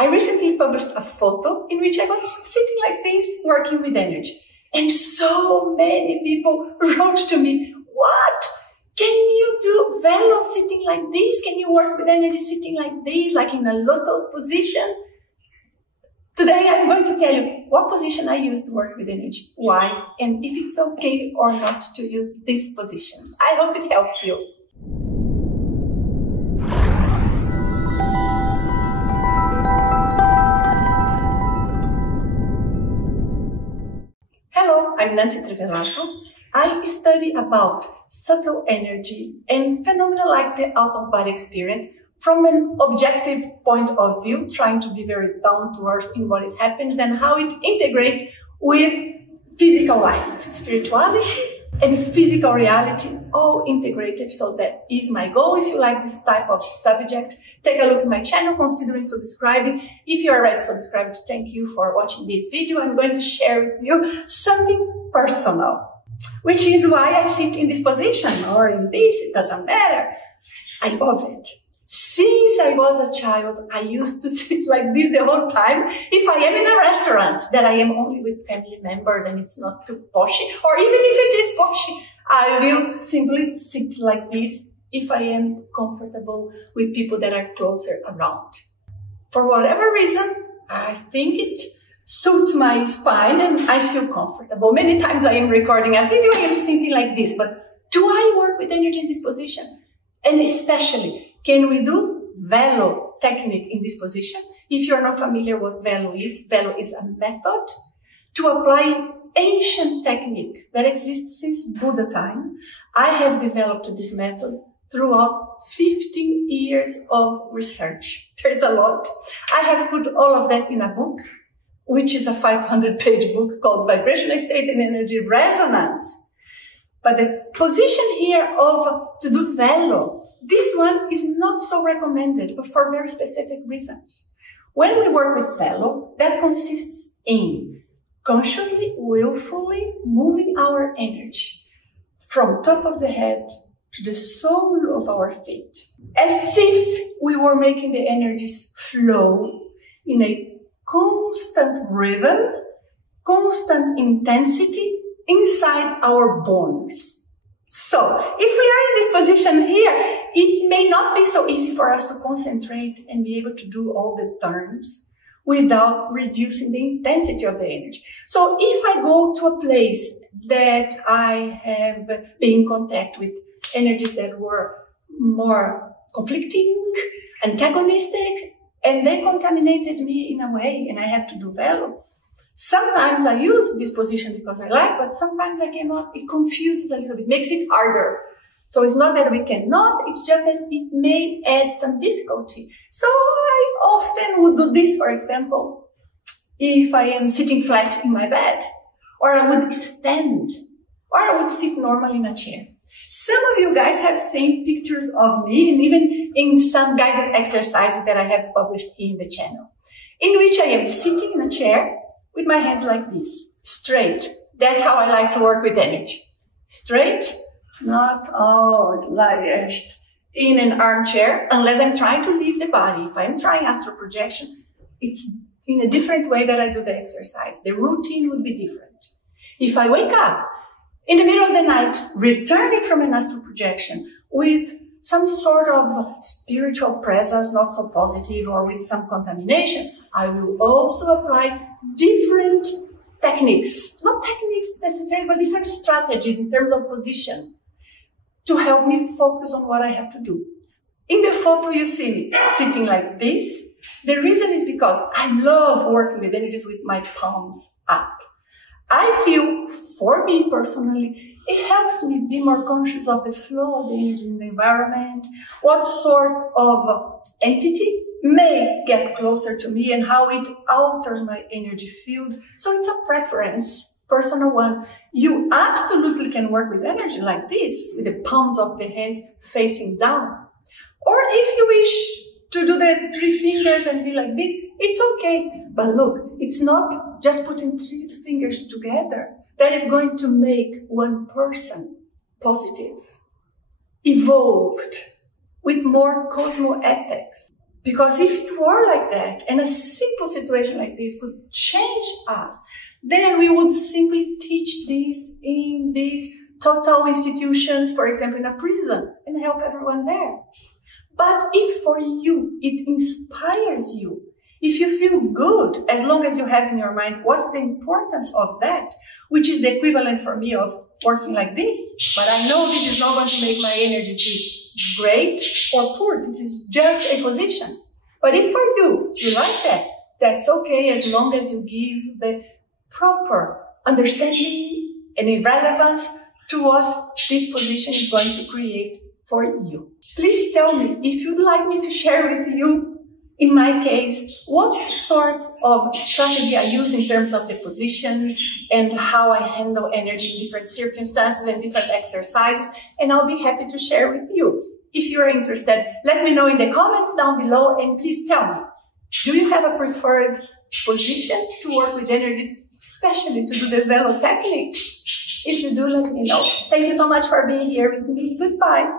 I recently published a photo in which I was sitting like this, working with energy. And so many people wrote to me, what? Can you do VELO sitting like this? Can you work with energy sitting like this, like in a Lotus position? Today I'm going to tell you what position I use to work with energy, why, and if it's okay or not to use this position. I hope it helps you. Hello, I'm Nanci Trivellato. I study about subtle energy and phenomena like the out-of-body experience from an objective point of view, trying to be very down to earth in what it happens and how it integrates with physical life, spirituality and physical reality, all integrated. So that is my goal. If you like this type of subject, take a look at my channel, considering subscribing. If you are already subscribed, thank you for watching this video. I'm going to share with you something personal, which is why I sit in this position or in this, it doesn't matter. I love it. Since I was a child, I used to sit like this the whole time. If I am in a restaurant that I am only with family members and it's not too poshy, or even if it is poshy, I will simply sit like this if I am comfortable with people that are closer around. For whatever reason, I think it suits my spine and I feel comfortable. Many times I am recording a video, I am sitting like this, but do I work with energy in this position? And especially, can we do VELO technique in this position? If you're not familiar what VELO is a method to apply ancient technique that exists since Buddha time. I have developed this method throughout 15 years of research. There's a lot. I have put all of that in a book, which is a 500-page book called Vibrational State and Energy Resonance. But the position here to do VELO, this one is not so recommended, but for very specific reasons. When we work with VELO, that consists in consciously, willfully moving our energy from top of the head to the sole of our feet, as if we were making the energies flow in a constant rhythm, constant intensity inside our bones. So, if we are in this position here, it may not be so easy for us to concentrate and be able to do all the turns without reducing the intensity of the energy. So, if I go to a place that I have been in contact with energies that were more conflicting, antagonistic, and they contaminated me in a way, and I have to do VELO. Sometimes I use this position because I like, but sometimes I cannot. It confuses a little bit, makes it harder. So it's not that we cannot, it's just that it may add some difficulty. So I often would do this, for example, if I am sitting flat in my bed, or I would stand, or I would sit normally in a chair. Some of you guys have seen pictures of me, and even in some guided exercises that I have published in the channel, in which I am sitting in a chair with my hands like this, straight. That's how I like to work with energy. Straight, not always slouched in an armchair, unless I'm trying to leave the body. If I'm trying astral projection, it's in a different way that I do the exercise. The routine would be different. If I wake up in the middle of the night, returning from an astral projection with some sort of spiritual presence, not so positive, or with some contamination, I will also apply different techniques, not techniques necessarily, but different strategies in terms of position to help me focus on what I have to do. In the photo you see me sitting like this. The reason is because I love working with energies with my palms up. I feel, for me personally, it helps me be more conscious of the flow of the energy in the environment, what sort of entity may get closer to me and how it alters my energy field. So it's a preference, personal one. You absolutely can work with energy like this, with the palms of the hands facing down. Or if you wish to do the 3 fingers and be like this, it's okay. But look, it's not just putting 3 fingers together that is going to make one person positive, evolved, with more cosmoethics. Because if it were like that, and a simple situation like this could change us, then we would simply teach this in these total institutions, for example, in a prison, and help everyone there. But if for you, it inspires you, if you feel good, as long as you have in your mind what's the importance of that, which is the equivalent for me of working like this, but I know this is not going to make my energy feel great or poor. This is just a position. But if for you, you like that, that's okay, as long as you give the proper understanding and relevance to what this position is going to create for you. Please tell me if you'd like me to share with you, in my case, what sort of strategy I use in terms of the position and how I handle energy in different circumstances and different exercises, and I'll be happy to share with you. If you're interested, let me know in the comments down below, and please tell me, do you have a preferred position to work with energies, especially to do the VELO technique? If you do, let me know. Thank you so much for being here with me. Goodbye.